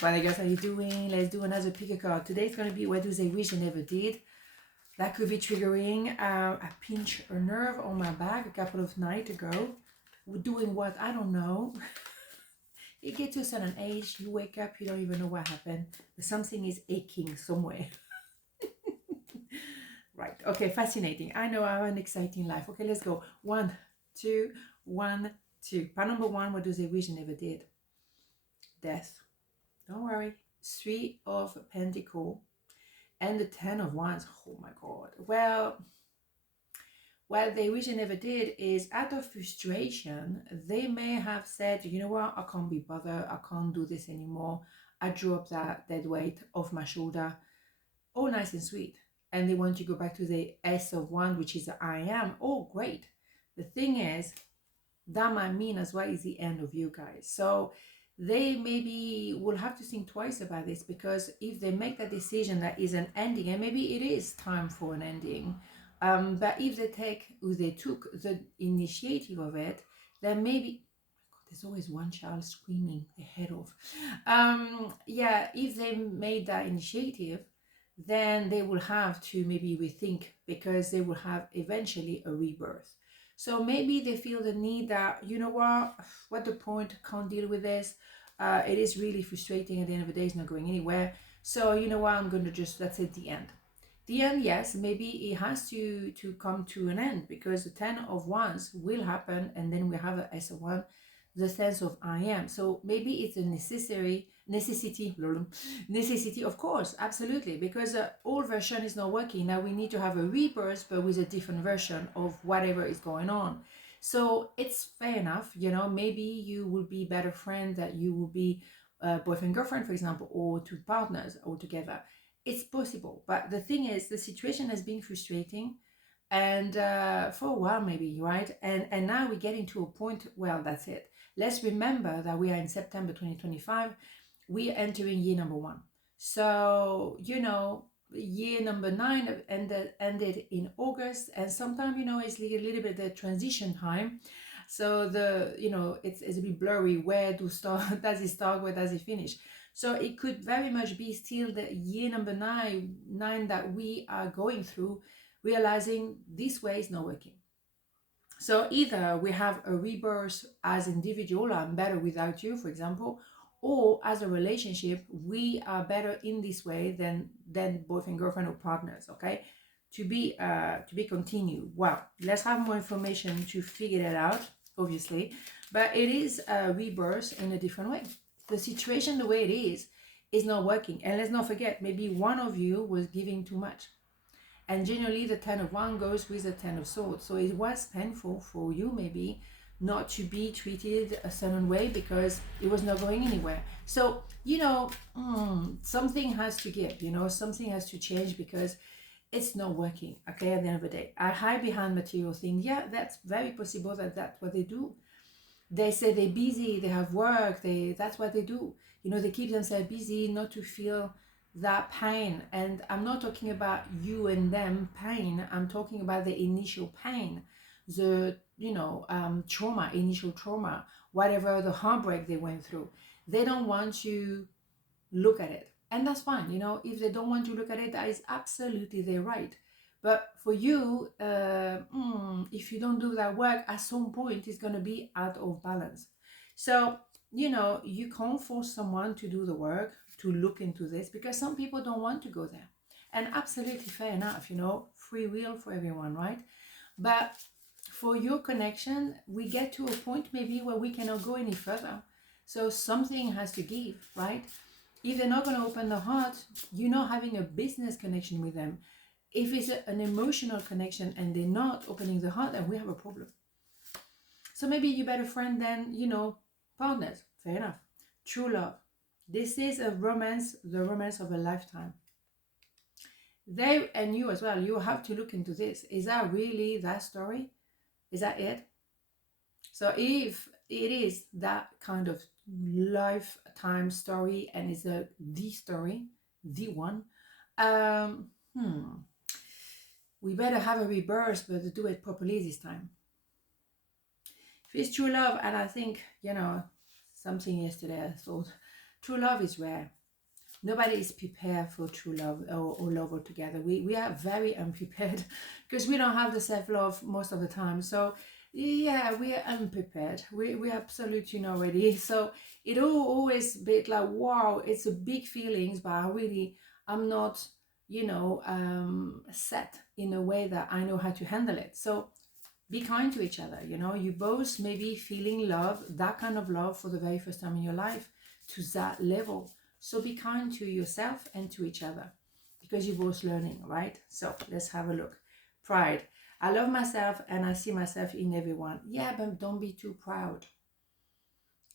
What are you doing? Let's do another pick a card. Today's going to be what do they wish they never did. That could be triggering a pinch or nerve on my back a couple of nights ago. Doing what? I don't know. You get to a certain age, you wake up, you don't even know what happened. But something is aching somewhere. Right. Okay, fascinating. I know I have an exciting life. Okay, let's go. 1, 2, 1, 2. Part number 1, what do they wish they never did? Death. Don't worry. 3 of Pentacles and the 10 of Wands. Oh my God. Well, what they wish they never did is out of frustration, they may have said, you know what, I can't be bothered. I can't do this anymore. I drop that dead weight off my shoulder. All nice and sweet. And they want to go back to the S of Wands, which is the I am. Oh, great. The thing is, that might mean as well is the end of you guys. So they maybe will have to think twice about this, because if they make that decision that is an ending, and maybe it is time for an ending, but if they took the initiative of it, then maybe there's always one child screaming their head off. Yeah, if they made that initiative, then they will have to maybe rethink, because they will have eventually a rebirth. So maybe they feel the need that, you know what the point, can't deal with this. It is really frustrating. At the end of the day, it's not going anywhere. So you know what, I'm going to just, that's it, the end. The end, yes, maybe it has to come to an end, because the 10 of Wands will happen, and then we have an S of Wands, the sense of I am. So maybe it's a necessity, of course, absolutely, because the old version is not working. Now we need to have a rebirth, but with a different version of whatever is going on. So it's fair enough, you know, maybe you will be better friend, that you will be boyfriend, girlfriend, for example, or two partners altogether. It's possible, but the thing is, the situation has been frustrating, and for a while maybe, right? And now we're getting to a point, well, that's it. Let's remember that we are in September 2025. We are entering year number 1. So, you know, year number 9 ended in August, and sometimes, you know, it's a little bit the transition time. So the, you know, it's a bit blurry. Where does it start? Where does it finish? So it could very much be still the year number 9 that we are going through, realizing this way is not working. So either we have a rebirth as individual, I'm better without you, for example, or as a relationship, we are better in this way than boyfriend, girlfriend, or partners. Okay, to be continued. Well, let's have more information to figure that out, obviously, but it is a rebirth in a different way. The situation, the way it is not working, and let's not forget, maybe one of you was giving too much. And generally, the 10 of Wands goes with the 10 of Swords. So it was painful for you, maybe, not to be treated a certain way, because it was not going anywhere. So, you know, something has to give, you know, something has to change, because it's not working, okay, at the end of the day. I hide behind material things. Yeah, that's very possible that that's what they do. They say they're busy, they have work, that's what they do. You know, they keep themselves busy not to feel that pain. And I'm not talking about you and them pain, I'm talking about the initial pain, the, you know, trauma, initial trauma, whatever the heartbreak they went through. They don't want to look at it, and that's fine. You know, if they don't want to look at it, that is absolutely their right. But for you, if you don't do that work, at some point it's going to be out of balance. So, you know, you can't force someone to do the work, to look into this, because some people don't want to go there. And absolutely fair enough, you know, free will for everyone, right? But for your connection, we get to a point maybe where we cannot go any further. So something has to give, right? If they're not going to open the heart, you're not having a business connection with them. If it's an emotional connection and they're not opening the heart, then we have a problem. So maybe you're better friend than, you know, partners. Fair enough. True love. This is a romance, the romance of a lifetime. They and you as well, you have to look into this. Is that really that story? Is that it? So if it is that kind of lifetime story, and it's the story, the one, we better have a rebirth, but do it properly this time. If it's true love, and I think, you know, something yesterday I thought True love is rare. Nobody is prepared for true love or love altogether. We are very unprepared because we don't have the self-love most of the time. So yeah, we are unprepared. We absolutely not ready. So it always be like, wow, it's a big feelings, but I'm not, set in a way that I know how to handle it. So be kind to each other. You both maybe feeling love, that kind of love for the very first time in your life to that level. So be kind to yourself and to each other because you're both learning, right? So let's have a look. Pride. I love myself and I see myself in everyone. Yeah, but don't be too proud.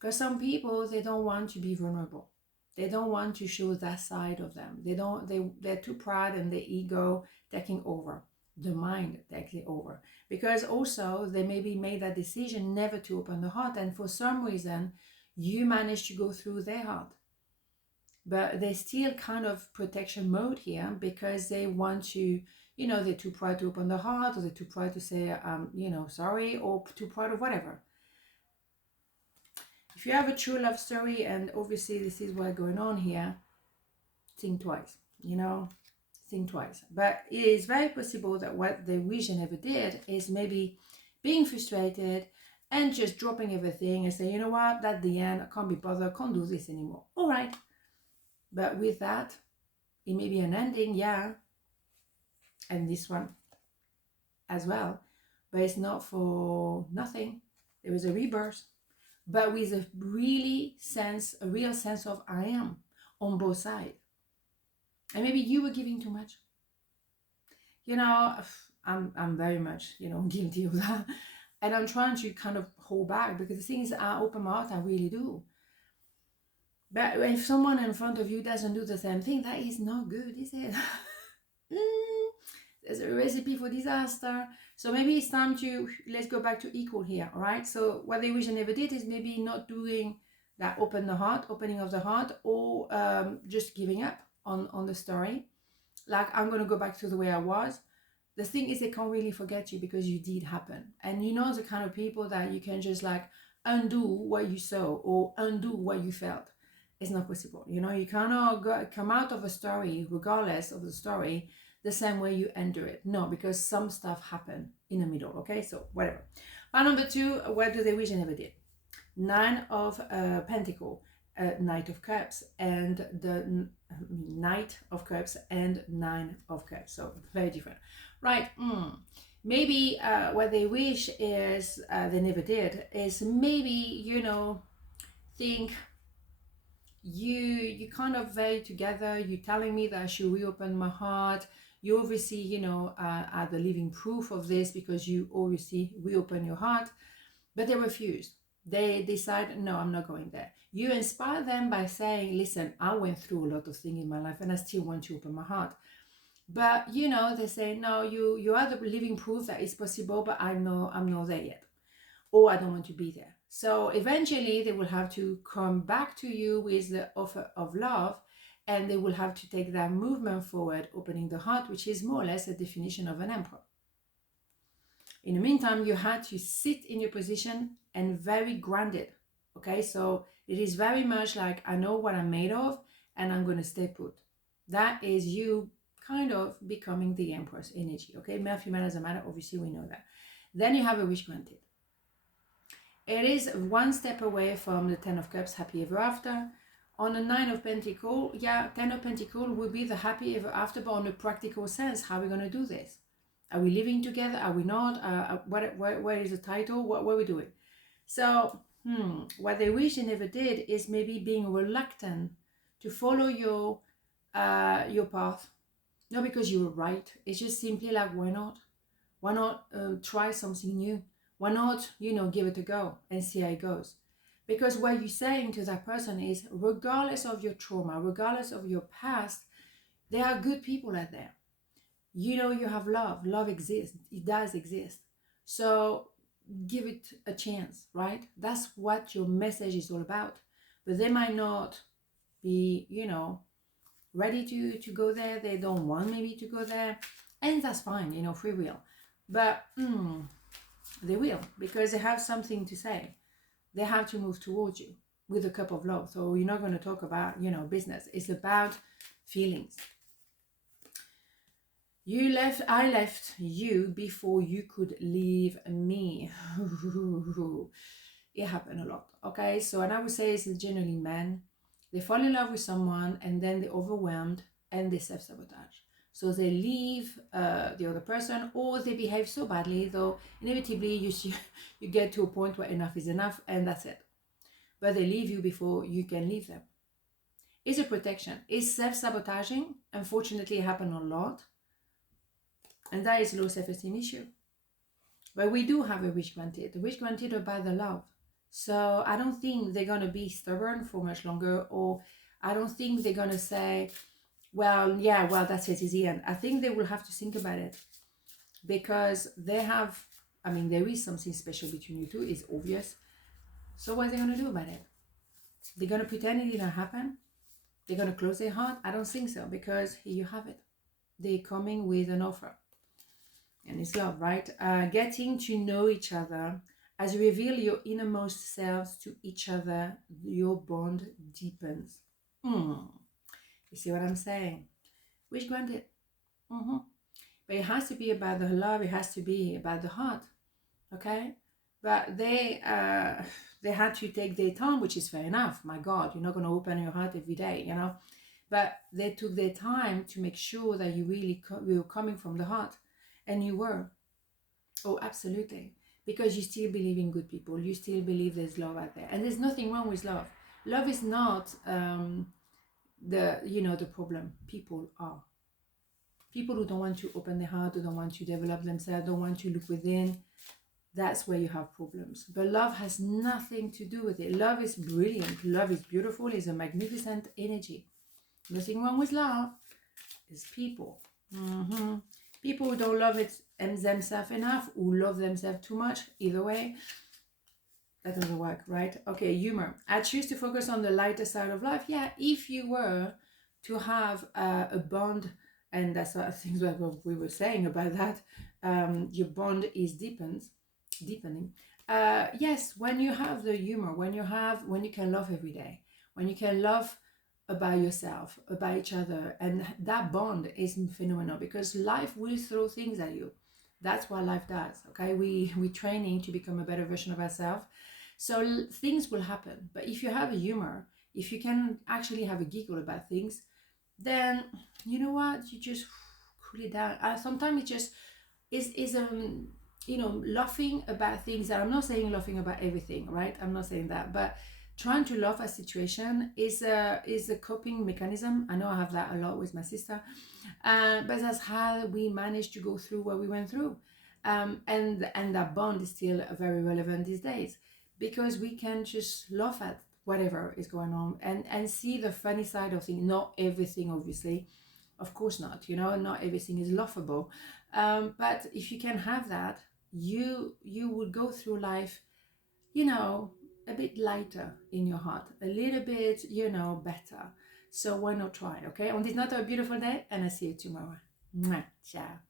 Because some people, they don't want to be vulnerable. They don't want to show that side of them. They're too proud and their ego taking over. The mind taking over. Because also they maybe made that decision never to open the heart, and for some reason you managed to go through their heart. But they still kind of protection mode here because they want to, they're too proud to open the heart, or they're too proud to say, sorry, or too proud of whatever. If you have a true love story, and obviously this is what's going on here, think twice, think twice. But it is very possible that what the vision ever did is maybe being frustrated and just dropping everything and say, you know what, that's the end, I can't be bothered, can't do this anymore. All right. But with that, it may be an ending, yeah, and this one as well, but it's not for nothing. There is a rebirth, but with a real sense of I am on both sides. And maybe you were giving too much. I'm very much, guilty of that. And I'm trying to kind of hold back because the thing is, I open my heart, I really do. But if someone in front of you doesn't do the same thing, that is not good, is it? There's a recipe for disaster. So maybe it's time to, let's go back to equal here, all right? So what the vision never did is maybe not doing that opening of the heart, or just giving up on the story. Like, I'm going to go back to the way I was. The thing is, they can't really forget you because you did happen. And the kind of people that you can just like undo what you saw or undo what you felt. It's not possible. You cannot come out of a story, regardless of the story, the same way you enter it. No, because some stuff happened in the middle. Okay, so whatever. Number 2, what do they wish they never did? 9 of Pentacle, Knight of Cups, and the Knight of Cups and 9 of Cups. So very different, right? Maybe what they wish is they never did is maybe think you kind of very together. You're telling me that I should reopen my heart. You obviously are the living proof of this because you obviously reopen your heart, but they refused. They decide, no, I'm not going there. You inspire them by saying, listen, I went through a lot of things in my life and I still want to open my heart. But they say, no, you are the living proof that it's possible, but I'm not there yet, or I don't want to be there. So eventually they will have to come back to you with the offer of love, and they will have to take that movement forward, opening the heart, which is more or less a definition of an emperor. In the meantime, you had to sit in your position and very grounded. Okay, so it is very much like, I know what I'm made of and I'm going to stay put. That is you kind of becoming the Empress energy. Okay, male, female doesn't matter. Obviously, we know that. Then you have a wish granted. It is one step away from the 10 of Cups, happy ever after. On the 9 of Pentacles, 10 of Pentacles will be the happy ever after, but on a practical sense, how are we going to do this? Are we living together? Are we not? What is the title? What are we doing? So, what they wish they never did is maybe being reluctant to follow your path. Not because you were right. It's just simply like, why not? Why not try something new? Why not, give it a go and see how it goes? Because what you're saying to that person is, regardless of your trauma, regardless of your past, there are good people out there. You have love. Love exists. It does exist. So give it a chance, right? That's what your message is all about. But they might not be, ready to go there. They don't want maybe to go there. And that's fine, free will. But they will, because they have something to say. They have to move towards you. with a cup of love. So you're not going to talk about, you know, business. It's about feelings. I left you before you could leave me. It happened a lot. Okay, so and I would say it's generally men. They fall in love with someone and then they're overwhelmed and they self-sabotage. So they leave the other person, or they behave so badly, though inevitably you get to a point where enough is enough and that's it. But they leave you before you can leave them. It's a protection. It's self-sabotaging. Unfortunately, it happens a lot. And that is low self-esteem issue. But we do have a wish granted. The wish granted about the love. So I don't think they're going to be stubborn for much longer, or I don't think they're going to say, well, yeah, well, that's it, is the end. I think they will have to think about it, because they have, I mean, there is something special between you two, it's obvious. So what are they going to do about it? They're going to pretend it didn't happen? They're going to close their heart? I don't think so, because here you have it. They're coming with an offer. And it's love, right? Getting to know each other. As you reveal your innermost selves to each other, your bond deepens. You see what I'm saying? Wish granted. But it has to be about the love. It has to be about the heart. Okay? But they had to take their time, which is fair enough. My God, you're not going to open your heart every day, you know? But they took their time to make sure that you really were coming from the heart. And you were. Oh, absolutely. Because you still believe in good people. You still believe there's love out there. And there's nothing wrong with love. Love is not the problem. People are. People who don't want to open their heart, who don't want to develop themselves, don't want to look within. That's where you have problems. But love has nothing to do with it. Love is brilliant. Love is beautiful. It's a magnificent energy. Nothing wrong with love. It's people. People who don't love it themselves enough, who love themselves too much, either way, that doesn't work, right? Okay, humor. I choose to focus on the lighter side of life. Yeah, if you were to have a bond, and that's what things what we were saying about that, your bond is deepening. Yes, when you have the humor, when you can love every day, when you can love about yourself, about each other, and that bond is phenomenal, because life will throw things at you. That's what life does. Okay, we training to become a better version of ourselves, so things will happen. But if you have a humor, if you can actually have a giggle about things, then you know what, you just cool it down. Sometimes it just is laughing about things. That I'm not saying laughing about everything, right? I'm not saying that, but trying to laugh at situation is a coping mechanism. I know I have that a lot with my sister, but that's how we managed to go through what we went through, and that bond is still very relevant these days, because we can just laugh at whatever is going on and see the funny side of things. Not everything, obviously, of course not. Not everything is laughable, but if you can have that, you would go through life, a bit lighter in your heart, a little bit, better. So why not try? Okay, on this not a beautiful day, and I see you tomorrow. Mwah. Ciao.